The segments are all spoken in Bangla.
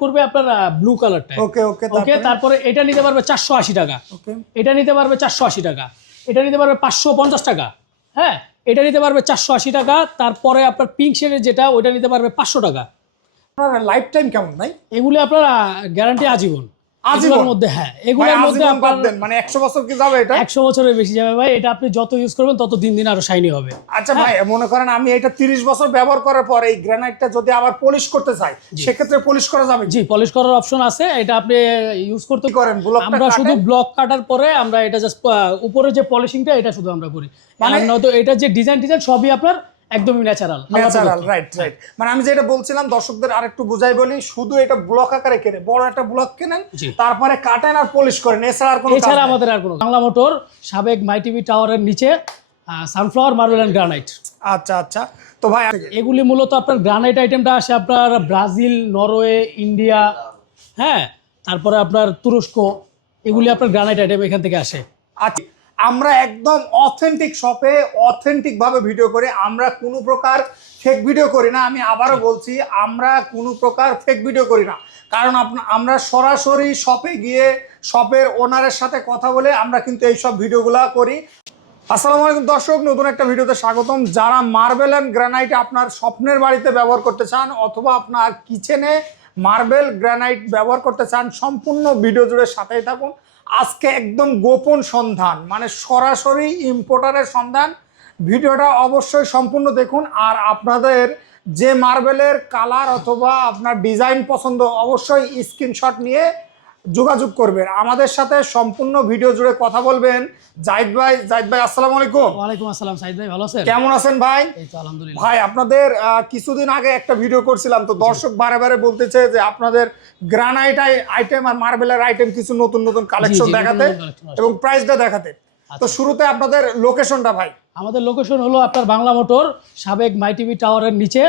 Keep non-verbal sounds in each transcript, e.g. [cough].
করবে আপনার ব্লু কালারটা ওকে ওকে ওকে তারপরে? এটা নিতে পারবে চারশো আশি টাকা। এটা নিতে পারবে চারশো আশি টাকা। এটা নিতে পারবে পাঁচশো পঞ্চাশ টাকা। হ্যাঁ এটা নিতে পারবে চারশো আশি টাকা। তারপরে আপনার পিঙ্ক শেডের যেটা ওইটা নিতে পারবে পাঁচশো টাকা। আপনার লাইফ টাইম কেমন ভাই? এগুলি আপনার গ্যারান্টি আজীবন। মধ্যে হ্যাঁ এগুলোর মধ্যে বাদ দেন। মানে একশো বছর কি যাবে এটা? একশো বছরের বেশি যাবে ভাই এটা আপনি যত ইউজ করবেন তত দিন দিন আরও শাইনি হবে। আচ্ছা ভাই মনে করেন আমি এটা তিরিশ বছর ব্যবহার করার পর এই গ্রানাইটটা যদি আবার পলিশ করতে চাই সেক্ষেত্রে পলিশ করা যাবে জি পলিশ করার অপশন আছে এটা আপনি ইউজ করতে করেন? আমরা শুধু ব্লক কাটার পরে আমরা এটা জাস্ট উপরে যে পলিশিংটা এটা শুধু আমরা করি। মানে এটা যে ডিজাইন ডিজাইন সবই আপনার একদমই ন্যাচারাল ন্যাচারাল রাইট রাইট মানে আমি যেটা বলছিলাম দর্শকদের আরেকটু বুঝাই বলি শুধু এটা ব্লক আকারে কেনে বড় একটা ব্লক কেনেন তারপরে কাটেন আর পলিশ করেন এছাড়া আর কোনো এছাড়া আমাদের আর কোনো বাংলা মোটর সাবেক মাই টিভি টাওয়ারের নিচে সানফ্লাওয়ার মার্বেল অ্যান্ড গ্রানাইট আচ্ছা আচ্ছা। তো ভাই এগুলি মূলত আপনার গ্রানাইট আইটেমটা আসে আপনার ব্রাজিল নরওয়ে ইন্ডিয়া হ্যাঁ তারপরে আপনার তুরস্ক এগুলি আপনার গ্রানাইট আইটেম এখান থেকে আসে। আচ্ছা। আমরা একদম অথেন্টিক শপে অথেন্টিক ভাবে ভিডিও করি, আমরা কোনো প্রকার ফেক ভিডিও করি না। আমি আবারও বলছি, আমরা কোনো প্রকার ফেক ভিডিও করি না। কারণ আমরা সরাসরি শপে গিয়ে শপের ওনারের সাথে কথা বলে আমরা কিন্তু এই সব ভিডিওগুলো করি। আসসালামু আলাইকুম দর্শক, নতুন একটা ভিডিওতে স্বাগতম। যারা মার্বেল অ্যান্ড গ্রানাইট আপনার স্বপ্নের বাড়িতে ব্যবহার করতে চান অথবা আপনার কিচেনে মার্বেল গ্রানাইট ব্যবহার করতে চান, সম্পূর্ণ ভিডিও জুড়ে সাথেই থাকুন। আজকে একদম গোপন সন্ধান মানে সরাসরি ইম্পোর্টারের সন্ধান। ভিডিওটা অবশ্যই সম্পূর্ণ দেখুন, আর আপনাদের যে মার্বেলের কালার অথবা আপনার ডিজাইন পছন্দ, অবশ্যই স্ক্রিনশট নিয়ে যোগাযোগ করবেন। আমাদের সাথে সম্পূর্ণ ভিডিও জুড়ে কথা বলবেন। জাহিদ ভাই জাহিদ ভাই আসসালামু আলাইকুম। ওয়ালাইকুম আসসালাম সাইদ ভাই ভালো আছেন? কেমন আছেন ভাই? এই তো আলহামদুলিল্লাহ। ভাই আপনাদের কিছুদিন আগে একটা ভিডিও করছিলাম তো দর্শক বারে বারে বলতেছে যে আপনাদের গ্রানাইট আইটেম আর মার্বেলের আইটেম কিছু নতুন নতুন কালেকশন দেখাতে। এবং প্রাইসটা দেখাতে। তো শুরুতে আপনাদের লোকেশনটা ভাই। আমাদের লোকেশন হলো আপনার বাংলা মোটর সাবেক মাই টিভি টাওয়ারের নিচে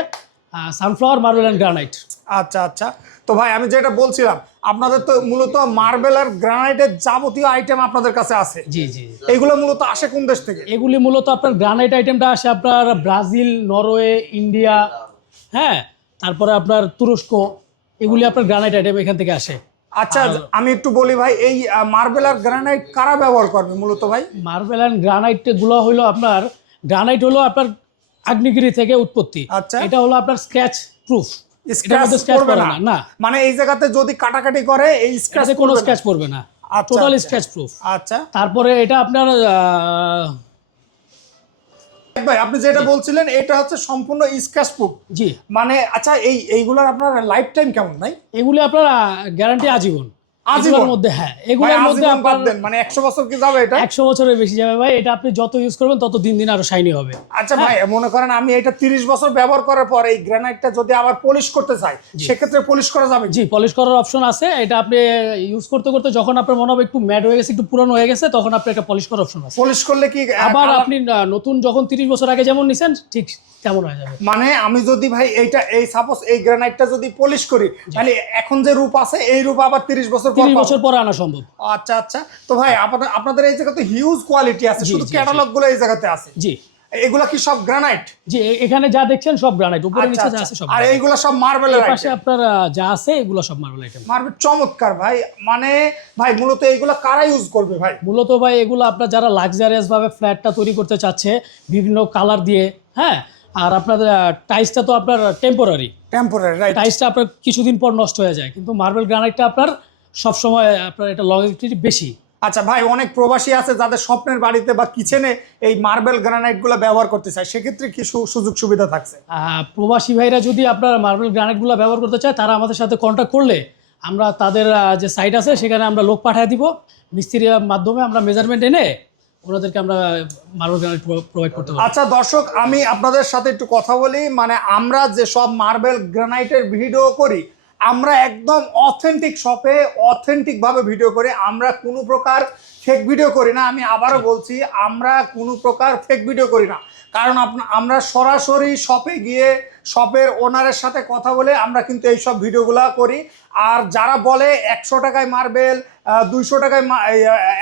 সানফ্লাওয়ার মার্বেল অ্যান্ড গ্রানাইট আচ্ছা আচ্ছা। তো ভাই আমি যেটা বলছিলাম আপনাদের তো মূলত মার্বেল আর গ্রানাইটের যাবতীয় আইটেম আপনাদের কাছে আছে। জি জি এগুলো মূলত আসে কোন দেশ থেকে? এগুলি মূলত আপনার গ্রানাইট আইটেমটা আসে আপনার ব্রাজিল নরওয়ে ইন্ডিয়া হ্যাঁ? তারপরে আপনার তুরস্ক এগুলি আপনার গ্রানাইট আইটেম এখান থেকে আসে। আচ্ছা আমি একটু বলি ভাই এই মার্বেল আর গ্রানাইট কারা ব্যবহার করবে মূলত ভাই? মার্বেল অ্যান্ড গ্রানাইটগুলো হলো আপনার গ্রানাইট হলো আপনার আগ্নেয়গিরি থেকে উৎপত্তি। আচ্ছা। এটা হলো আপনার স্ক্র্যাচ প্রুফ না। মানে এই জায়গাতে যদি কাটাকাটি করে এই স্ক্র্যাচে কোনো স্ক্র্যাচ পড়বে না। টোটাল। স্ক্র্যাচ প্রুফ আচ্ছা। তারপরে এটা আপনার ভাই আপনি যেটা বলছিলেন এটা হচ্ছে সম্পূর্ণ স্ক্র্যাচ প্রুফ জি। মানে আচ্ছা এই এইগুলোর আপনার লাইফ টাইম কেমন ভাই? এগুলি আপনার গ্যারান্টি আজীবন। মধ্যে হ্যাঁ এগুলোর মধ্যে বাদ দেন। মানে একশো বছর কি যাবে এটা? একশো বছরের বেশি যাবে ভাই এটা আপনি যত ইউজ করবেন তত দিন দিন আরও শাইনি হবে। আচ্ছা ভাই মনে করেন আমি এটা তিরিশ বছর ব্যবহার করার পর এই গ্রানাইটটা যদি আবার পলিশ করতে চাই সেক্ষেত্রে পলিশ করা যাবে জি পলিশ করার অপশন আছে। এটা আপনি ইউজ করতে করতে যখন আপনার মনে হবে একটু ম্যাট হয়ে গেছে একটু পুরানো হয়ে গেছে তখন আপনি একটা পলিশ করার অপশন আছে। পলিশ করলে কি আবার আপনি নতুন যখন তিরিশ বছর আগে যেমন নিছেন ঠিক তেমন হয়ে যাবে। মানে আমি যদি ভাই এইটা এই সাপোজ এই গ্রানাইটটা যদি পলিশ করি তাহলে এখন যে রূপ আছে এই রূপ আবার তিরিশ বছর পর তিরিশ। বছর পরে আনা সম্ভব। আচ্ছা আচ্ছা। তো ভাই আপনাদের আপনাদের এই জায়গাতে হিউজ কোয়ালিটি আছে শুধু ক্যাটালগগুলো এই জায়গাতে আছে। জি। এগুলা কি সব গ্রানাইট জি এখানে যা দেখছেন সব গ্রানাইট উপরে আচ্ছা নিচে যা আচ্ছা। আছে সব আর এইগুলো সব মার্বেলের পাশে আপনার যা আছে এগুলো সব মার্বেল আইটেম মার্বেল চমৎকার ভাই। মানে ভাই মূলত এইগুলো কারা ইউজ করবে ভাই? মূলত ভাই এগুলো আপনার যারা লাক্সারিয়াস ভাবে ফ্ল্যাটটা তৈরি করতে চাচ্ছে বিভিন্ন কালার দিয়ে হ্যাঁ? আর আপনাদের টাইসটা তো আপনার টেম্পোরারি টেম্পোরারি রাইট টাইসটা আপনার কিছুদিন পর নষ্ট হয়ে যায়। কিন্তু মার্বেল গ্রানাইটটা আপনার সবসময় আপনার এটা লংজিভিটি বেশি। আচ্ছা ভাই অনেক প্রবাসী আছে যাদের স্বপ্নের বাড়িতে বা কিচেনে এই মার্বেল গ্রানাইটগুলো ব্যবহার করতে চায় সেক্ষেত্রে কি সুযোগ সুবিধা থাকছে? প্রবাসী ভাইরা যদি আপনার মার্বেল গ্রানাইটগুলো ব্যবহার করতে চায় তারা আমাদের সাথে কন্ট্যাক্ট করলে আমরা তাদের যে সাইট আছে সেখানে আমরা লোক পাঠিয়ে দিব। মিস্ত্রির মাধ্যমে আমরা মেজারমেন্ট এনে ওনাদেরকে আমরা মার্বেল গ্রানাইট প্রোভাইড করতে পারব। আচ্ছা দর্শক আমি আপনাদের সাথে একটু কথা বলি। মানে আমরা যে সব মার্বেল গ্রানাইটের ভিডিও করি আমরা একদম অথেন্টিক শপে অথেন্টিক ভাবে ভিডিও করি, আমরা কোনো প্রকার ফেক ভিডিও করি না। আমি আবারও বলছি, আমরা কোনো প্রকার ফেক ভিডিও করি না। কারণ আমরা সরাসরি শপে গিয়ে শপের ওনারের সাথে কথা বলে আমরা কিন্তু এই সব ভিডিওগুলো করি। আর যারা বলে একশো টাকায় মার্বেল দুইশো টাকায়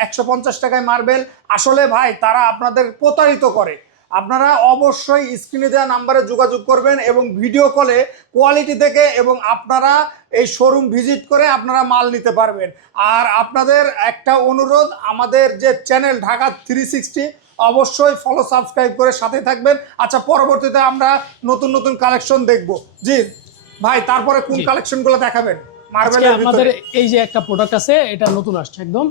একশো পঞ্চাশ টাকায় মার্বেল, আসলে ভাই তারা আপনাদের প্রতারিত করে। আপনারা অবশ্যই স্ক্রিনে দেওয়া নাম্বারে যোগাযোগ করবেন এবং ভিডিও কলে কোয়ালিটি দেখে এবং আপনারা এই শোরুম ভিজিট করে আপনারা মাল নিতে পারবেন। আর আপনাদের একটা অনুরোধ আমাদের যে চ্যানেল ঢাকা থ্রি সিক্সটি অবশ্যই ফলো সাবস্ক্রাইব করে সাথে থাকবেন। আচ্ছা পরবর্তীতে আমরা নতুন নতুন কালেকশন দেখব। জি ভাই তারপরে কোন। কালেকশনগুলো দেখাবেন? মার্বেলের ভিতরে। এই যে একটা প্রোডাক্ট আছে এটা নতুন আসছে একদম।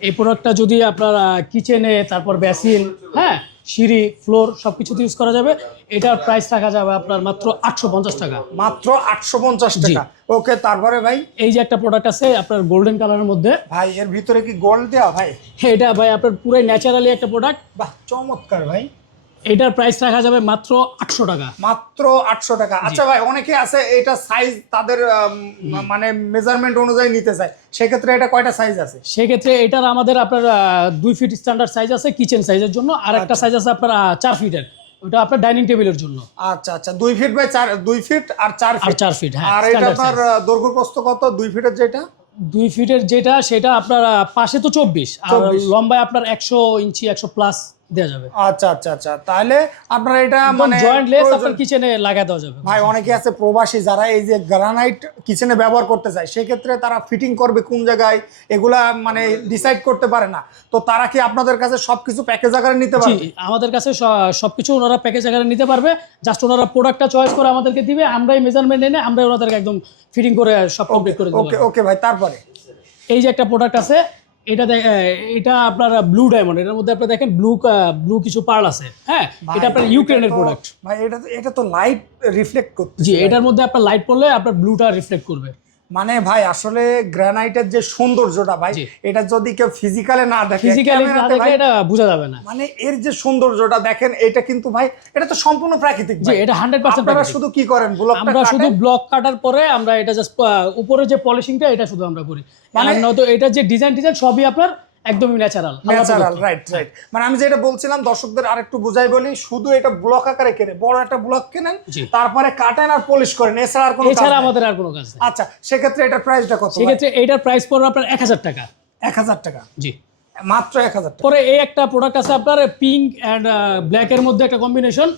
এই প্রোডাক্টটা যদি আপনার কিচেনে তারপর বেসিন হ্যাঁ? সিঁড়ি ফ্লোর সব কিছুতে ইউজ করা যাবে। এটার প্রাইস রাখা যাবে আপনার মাত্র আটশো পঞ্চাশ টাকা। মাত্র আটশো পঞ্চাশ টাকা। ওকে তারপরে ভাই? এই যে একটা প্রোডাক্ট আছে আপনার গোল্ডেন কালারের মধ্যে। ভাই এর ভিতরে কি গোল্ড দেওয়া ভাই? এটা ভাই আপনার পুরাই ন্যাচারালি একটা প্রোডাক্ট বাহ চমৎকার ভাই। এটার প্রাইস রাখা যাবে মাত্র আটশো টাকা। মাত্র আটশো টাকা। আচ্ছা ভাই অনেকে আছে এটা সাইজ তাদের মানে মেজারমেন্ট অনুযায়ী নিতে চায়। সেক্ষেত্রে এটা কয়টা সাইজ আছে? সেক্ষেত্রে এটার আমাদের আপনার দুই ফিট স্ট্যান্ডার্ড সাইজ আছে কিচেন সাইজের জন্য আর একটা সাইজ আছে আপনার চার ফিটের ওটা আপনার ডাইনিং টেবিলের জন্য। আচ্ছা আচ্ছা। দুই ফিট বাই চার দুই ফিট আর চার আর ফিট চার ফিট হ্যাঁ আর এটা আপনার দৈর্ঘ্য প্রস্থ কত? দুই ফিটের যেটা? দুই ফিটের যেটা সেটা আপনার পাশে তো চব্বিশ। আর 24 লম্বায় আপনার একশো ইঞ্চি একশো প্লাস দেওয়া যাবে। আচ্ছা আচ্ছা আচ্ছা। তাহলে আপনারা এটা মানে মানে জয়েন্ট লেস আপনার কিচেনে লাগা দেওয়া যাবে। ভাই অনেকে আছে প্রবাসী যারা এই যে গ্রানাইট কিচেনে ব্যবহার করতে চায় সেক্ষেত্রে তারা ফিটিং করবে কোন জায়গায় এগুলা মানে ডিসাইড করতে পারে না। তো তারা কি আপনাদের কাছে সবকিছু প্যাকেজ আকারে নিতে পারবে? আমাদের কাছে সবকিছু ওনারা প্যাকেজ আকারে নিতে পারবে। জাস্ট ওনারা প্রোডাক্টটা চয়েস করে আমাদেরকে দিবে আমরাই মেজারমেন্ট এনে আমরাই ওনাদেরকে একদম ফিটিং করে সব কমপ্লিট করে ওকে ওকে ভাই তারপরে? এই যে একটা প্রোডাক্ট আছে এটা এটা আপনার ব্লু ডায়মন্ড এটার মধ্যে আপনি দেখেন ব্লু ব্লু কিছু পার্ল আছে হ্যাঁ? এটা আপনার ইউক্রেনের প্রোডাক্ট ভাই এটা তো এটা তো লাইট রিফ্লেক্ট করতে জি এটার মধ্যে আপনার লাইট পড়লে আপনার ব্লুটা রিফ্লেক্ট করবে। মানে ভাই আসলে গ্রানাইটের যে সৌন্দর্যটা ভাই এটা যদি কেউ ফিজিক্যালে না দেখে ফিজিক্যালি না এটা বোঝা যাবে না। মানে এর যে সৌন্দর্যটা দেখেন এটা কিন্তু ভাই এটা তো সম্পূর্ণ প্রাকৃতিক জি এটা হান্ড্রেড পার্সেন্ট আপনারা শুধু কি করেন? ব্লক আমরা শুধু ব্লক কাটার পরে আমরা এটা জাস্ট উপরে যে পলিশিংটা এটা শুধু আমরা করি। মানে- তো এটা যে ডিজাইন টিজাইন সবই আপনার একদমই ন্যাচারাল ন্যাচারাল রাইট রাইট মানে আমি যেটা বলছিলাম দর্শকদের আরেকটু বুঝাই বলি শুধু এটা ব্লক আকারে কেনে বড় একটা ব্লক কেনেন তারপরে কাটেন আর পলিশ করেন এছাড়া আর কোনো কাজ এছাড়া আমাদের আর কোনো কাজ নেই। আচ্ছা সেক্ষেত্রে এটার প্রাইসটা কত সেক্ষেত্রে এইটার প্রাইস পড়বে আপনার এক হাজার টাকা। এক হাজার টাকা? জি। মাত্র এক হাজার টাকা। পরে এই একটা প্রোডাক্ট আছে আপনার পিঙ্ক অ্যান্ড ব্ল্যাক এর মধ্যে একটা কম্বিনেশন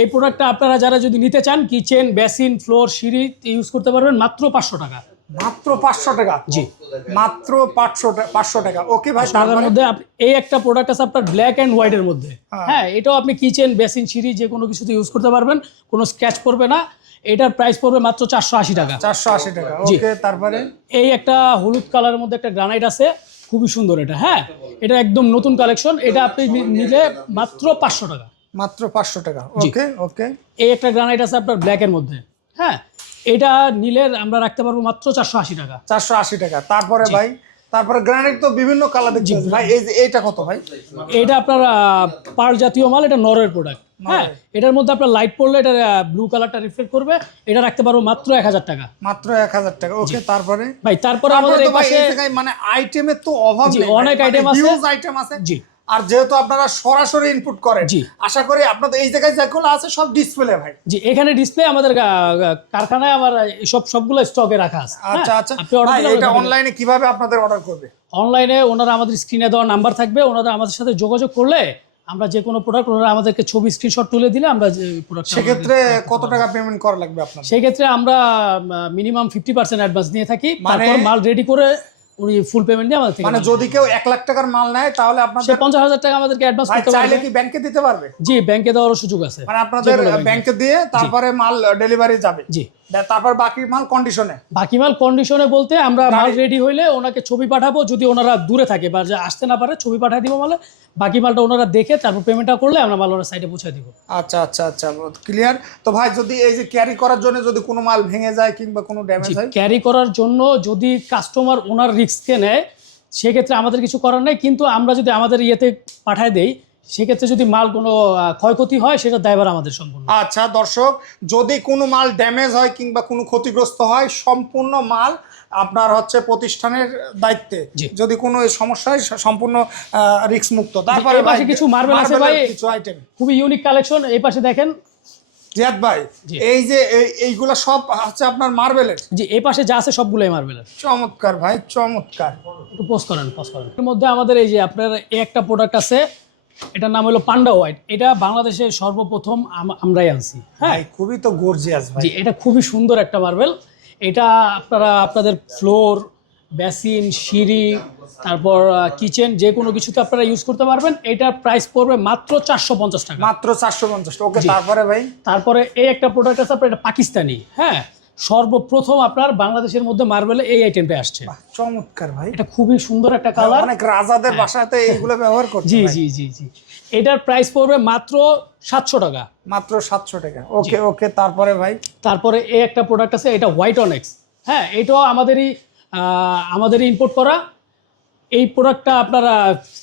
এই প্রোডাক্টটা আপনারা যারা যদি নিতে চান কিচেন বেসিন ফ্লোর সিঁড়ি ইউজ করতে পারবেন মাত্র পাঁচশো টাকা। মাত্র পাঁচশো টাকা? জি। মাত্র পাঁচশো পাঁচশো টাকা। ওকে ভাই তারপরে? মধ্যে এই একটা প্রোডাক্ট আছে আপনার ব্ল্যাক অ্যান্ড হোয়াইট এর মধ্যে। হ্যাঁ। হ্যাঁ এটাও আপনি কিচেন বেসিন সিঁড়ি যে কোনো কিছুতে ইউজ করতে পারবেন। কোনো স্ক্র্যাচ পড়বে না। এটার প্রাইস পড়বে মাত্র চারশো আশি টাকা। চারশো আশি টাকা। ওকে তারপরে? এই একটা হলুদ কালারের মধ্যে একটা গ্রানাইট আছে। খুবই সুন্দর এটা হ্যাঁ। এটা একদম নতুন কালেকশন এটা আপনি নিলে মাত্র পাঁচশো টাকা। মাত্র পাঁচশো টাকা। ওকে ওকে। এই একটা গ্রানাইট আছে আপনার ব্ল্যাকের মধ্যে। হ্যাঁ এটা নিলে আমরা রাখতে পারব মাত্র চারশো আশি টাকা। চারশো আশি টাকা। তারপরে ভাই তারপরে গ্রানাইট তো বিভিন্ন কালার দেখছি ভাই এই যে এইটা কত ভাই? এটা আপনার পার্ল জাতীয় মাল এটা নরওয়ের প্রোডাক্ট হ্যাঁ এটার মধ্যে আপনার লাইট পড়লে এটা ব্লু কালারটা রিফ্লেক্ট করবে। এটা রাখতে পারব মাত্র এক হাজার টাকা। মাত্র এক হাজার টাকা। ওকে তারপরে? ভাই তারপরে আমাদের মানে আইটেমের তো অভাব। অনেক মানে item আছে। item আছে। জি। আর যেহেতু আপনারা সরাসরি ইনপুট করেন জি। আশা করি আপনাদের এই জায়গায় যেগুলো আছে সব ডিসপ্লে ভাই। জি এখানে ডিসপ্লে আমাদের কারখানায় আমার সব সবগুলো স্টকে রাখা আছে। আচ্ছা আচ্ছা। আপনি order ভাই এটা অনলাইনে কীভাবে আপনাদের অর্ডার করবে? অনলাইনে ওনারা আমাদের স্ক্রিনে দেওয়া নাম্বার থাকবে ওনারা আমাদের সাথে যোগাযোগ করলে আমরা যে কোনো প্রোডাক্ট ওনারা আমাদেরকে ছবি স্ক্রিনশট তুলে দিলে আমরা যে প্রোডাক্ট সেক্ষেত্রে কত টাকা পেমেন্ট করা লাগবে আপনার সেই ক্ষেত্রে আমরা মিনিমাম ফিফটি পার্সেন্ট অ্যাডভান্স নিয়ে থাকি মানে- তারপর মাল রেডি করে ফুল পেমেন্ট দিয়ে আমাদের থেকে মানে যদি কেউ এক লাখ টাকার মাল নেয় তাহলে আপনাদের পঞ্চাশ হাজার টাকা আমাদেরকে অ্যাডভান্স করতে হবে চাইলে কি ব্যাংকে দিতে পারবে? জি ব্যাংকে দেওয়ারও সুযোগ আছে। মানে আপনাদের ব্যাংকে। দিয়ে তারপরে মাল ডেলিভারি যাবে। জি। তারপর বাকি মাল কন্ডিশনে বাকি মাল কন্ডিশনে বলতে আমরা মাল রেডি হইলে ওনাকে ছবি পাঠাবো যদি ওনারা দূরে থাকে বা যে আসতে না পারে ছবি পাঠিয়ে দিব মালে। বাকি মালটা ওনারা দেখে তারপর পেমেন্টটা করলে আমরা মাল ওনার সাইডে পৌঁছে দিব। আচ্ছা আচ্ছা আচ্ছা ক্লিয়ার তো ভাই যদি এই যে ক্যারি করার জন্য যদি কোনো মাল ভেঙে যায় কিংবা কোনো ড্যামেজ হয়? ক্যারি করার জন্য যদি কাস্টমার ওনার রিস্ককে নেয় সেক্ষেত্রে আমাদের কিছু করার নেই। কিন্তু আমরা যদি আমাদের ইয়েতে পাঠায় দেই সেক্ষেত্রে যদি মাল কোনো ক্ষয়ক্ষতি হয় সেটা দায়ভার আমাদের সম্পূর্ণ। আচ্ছা দর্শক যদি কোনো মাল ড্যামেজ হয় কিংবা কোনো ক্ষতিগ্রস্ত হয় সম্পূর্ণ মাল আপনার হচ্ছে প্রতিষ্ঠানের দায়িত্বে। জি। যদি কোনো সমস্যা হয় সম্পূর্ণ রিস্ক মুক্ত তারপরে পাশে কিছু marble আছে ভাই। কিছু আইটেম খুবই ইউনিক কালেকশন এই পাশে দেখেন। জিয়াদ ভাই জি। এই যে এই- এইগুলা সব হচ্ছে আপনার মার্বেলের যে এই পাশে যা আছে সবগুলোই মার্বেলের চমৎকার ভাই চমৎকার। একটু পোস্ট করেন পোস্ট করেন। এর মধ্যে আমাদের এই যে আপনার এই একটা প্রোডাক্ট আছে এটার নাম হলো পান্ডা হোয়াইট। এটা বাংলাদেশে সর্বপ্রথম আমরাই আনছি। হ্যাঁ? খুবই তো গর্জিয়াস ভাই। এটা খুবই সুন্দর একটা মার্বেল এটা আপনারা আপনাদের ফ্লোর বেসিন সিঁড়ি তারপর কিচেন যে কোনো কিছুতে আপনারা ইউজ করতে পারবেন। এটার প্রাইস পড়বে মাত্র চারশো পঞ্চাশ টাকা। মাত্র চারশো পঞ্চাশ ওকে তারপরে ভাই? তারপরে এই একটা প্রোডাক্ট আছে আপনার এটা পাকিস্তানি। হ্যাঁ? সর্বপ্রথম আপনার বাংলাদেশের মধ্যে মার্বেলে এই আইটেমটা আসছে। চমৎকার ভাই। এটা খুবই সুন্দর একটা কালার অনেক রাজাদের বাসাতে এইগুলো ব্যবহার করছে জি জি জি জি। এটার প্রাইস পড়বে মাত্র সাতশো টাকা। মাত্র সাতশো টাকা। ওকে ওকে তারপরে ভাই? তারপরে এই একটা প্রোডাক্ট আছে এটা হোয়াইট অনেক্স হ্যাঁ এটাও আমাদেরই আমাদেরই ইম্পোর্ট করা। এই প্রোডাক্টটা আপনারা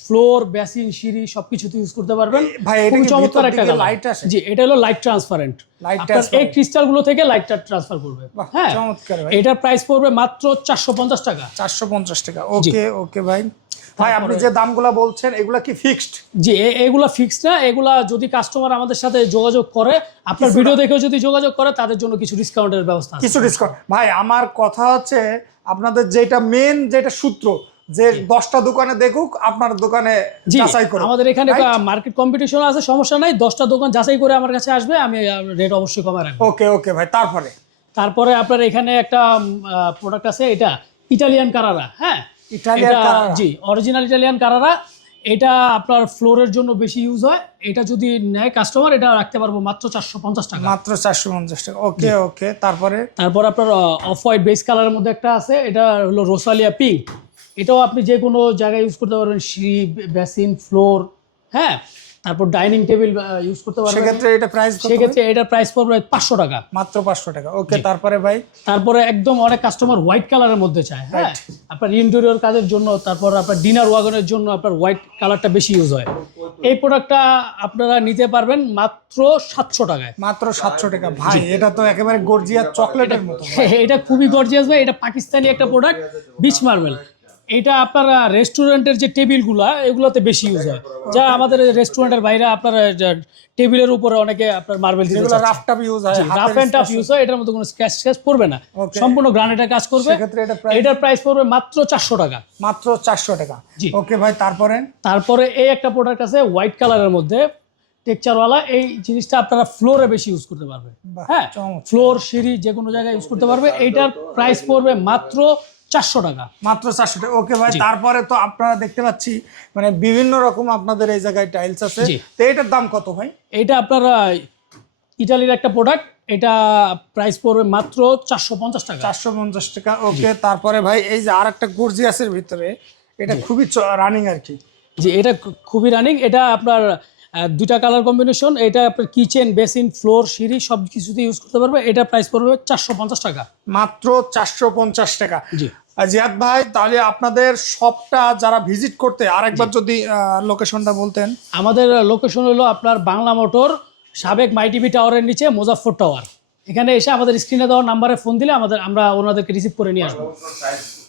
ফ্লোর বেসিন সিঁড়ি সবকিছুতে ইউজ করতে পারবেন। ভাই, এটা চমৎকার একটা colour। আসে? জি এটা হলো লাইট ট্রান্সপারেন্ট আপনার এই ক্রিস্টালগুলো থেকে লাইটটা ট্রান্সফার করবে। হ্যাঁ চমৎকার ভাই। এটার প্রাইস পড়বে মাত্র চারশো পঞ্চাশ টাকা। চারশো পঞ্চাশ টাকা। ওকে ওকে ভাই। ভাই আপনি যে দামগুলো বলছেন এগুলা কি ফিক্সড জি এগুলা ফিক্সড না। এগুলা যদি কাস্টমার আমাদের সাথে যোগাযোগ করে আপনার ভিডিও দেখেও যদি যোগাযোগ করে তাদের জন্য কিছু ডিসকাউন্টের ব্যবস্থা আছে। কিছু ডিসকাউন্ট ভাই আমার কথা হচ্ছে আপনাদের যেটা মেন যেটা সূত্র যে দশটা দোকানে দেখুক আপনার দোকানে যাচাই করুক আমাদের এখানে? মার্কেট কম্পিটিশন আছে সমস্যা নাই দশটা দোকান যাচাই করে আমার কাছে আসবে আমি রেট অবশ্যই কমে রাখব। ওকে ওকে ভাই তারপরে? তারপরে আপনার এখানে একটা প্রোডাক্ট আছে এটা ইটালিয়ান কারারা হ্যাঁ? ইটালিয়ান জি অরিজিনাল ইটালিয়ান কারারা এটা আপনার ফ্লোরের জন্য বেশি ইউজ হয় এটা যদি নেয় কাস্টমার এটা রাখতে পারব মাত্র চারশো পঞ্চাশ টাকা। মাত্র চারশো পঞ্চাশ টাকা ওকে ওকে তারপরে? তারপর আপনার অফ হোয়াইট বেস কালারের মধ্যে একটা আছে এটা হলো রোসালিয়া পিঙ্ক এটাও আপনি যে কোনো জায়গায় ইউজ করতে পারবেন সিঁড়ি বেসিন ফ্লোর হ্যাঁ? তারপর ডাইনিং টেবিল ইউজ করতে পারবেন। সেক্ষেত্রে এটা প্রাইস সেক্ষেত্রে এটার প্রাইস পড়বে পাঁচশো টাকা। মাত্র পাঁচশো টাকা। ওকে তারপরে ভাই? তারপরে একদম অনেক কাস্টমার হোয়াইট কালারের মধ্যে চায় হ্যাঁ? আপনার ইন্টেরিয়র কাজের জন্য তারপর আপনার ডিনার ওয়াগনের জন্য আপনার হোয়াইট কালারটা বেশি ইউজ হয়। এই প্রোডাক্টটা আপনারা নিতে পারবেন মাত্র সাতশো টাকায়। মাত্র সাতশো টাকা। ভাই এটা তো একেবারে গর্জিয়া চকলেটের মতো। [laughs] এটা খুবই গর্জিয়াস ভাই এটা পাকিস্তানি একটা প্রোডাক্ট বিচ মার্বেল এটা আপনার রেস্টুরেন্টের যে টেবিলগুলা এগুলোতে বেশি ইউজ হয়। যা আমাদের রেস্টুরেন্টের বাইরে আপনার টেবিলের উপরে অনেকে আপনার মার্বেল যেগুলো রাফ টাফ ইউজ হয় রাফ এন্ড টাফ ইউজ হয় এটার মধ্যে কোনো স্ক্র্যাচ স্ক্র্যাচ পড়বে না. সম্পূর্ণ গ্রানাইটের কাজ করবে। এটার প্রাইস পড়বে মাত্র চারশো টাকা। মাত্র চারশো টাকা। জি। ওকে ভাই তারপরে? তারপরে এই একটা প্রোডাক্ট আছে হোয়াইট কালারের মধ্যে। টেক্সচারওয়ালা এই জিনিসটা আপনারা ফ্লোরে বেশি ইউজ করতে পারবে হ্যাঁ ফ্লোর সিঁড়ি যে কোনো জায়গায় ইউজ করতে পারবে। এইটার প্রাইস পড়বে মাত্র চারশো টাকা। মাত্র চারশো টাকা। ওকে ভাই তারপরে তো আপনারা দেখতে পাচ্ছি মানে বিভিন্ন রকম আপনাদের এই জায়গায় টাইলস আছে। তো এটার দাম কত ভাই? এটা আপনার ইটালির একটা প্রোডাক্ট এটা প্রাইস পড়বে মাত্র চারশো পঞ্চাশ টাকা। চারশো পঞ্চাশ টাকা ওকে তারপরে ভাই এই যে আর একটা গর্জিয়াসের ভিতরে এটা খুবই রানিং আর কি। যে এটা খুবই রানিং এটা আপনার দুইটা কালার কম্বিনেশন এটা আপনার কিচেন বেসিন ফ্লোর সিঁড়ি সব কিছুতে ইউজ করতে পারবে। এটা প্রাইস পড়বে চারশো পঞ্চাশ টাকা। মাত্র চারশো পঞ্চাশ টাকা। জি। জিয়াদ ভাই তাহলে আপনাদের শপটা যারা ভিজিট করতে আরেকবার যদি লোকেশনটা বলতেন। আমাদের লোকেশন হলো আপনার বাংলা মোটর সাবেক মাইটিভি টাওয়ারের নিচে মুজাফর টাওয়ার। এখানে এসে আমাদের স্ক্রিনে দেওয়ার নাম্বারে ফোন দিলে আমাদের আমরা ওনাদেরকে রিসিভ করে নিয়ে আসব।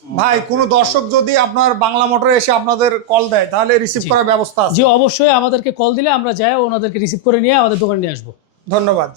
ভাই কোন দর্শক যদি আপনার বাংলা মোটরে এসে আপনাদের কল দেয় তাহলে রিসিভ করার ব্যবস্থা আছে। জি অবশ্যই আমাদেরকে কল দিলে আমরা যাই ওনাদেরকে রিসিভ করে নিয়ে আমাদের দোকানে নিয়ে আসব। ধন্যবাদ।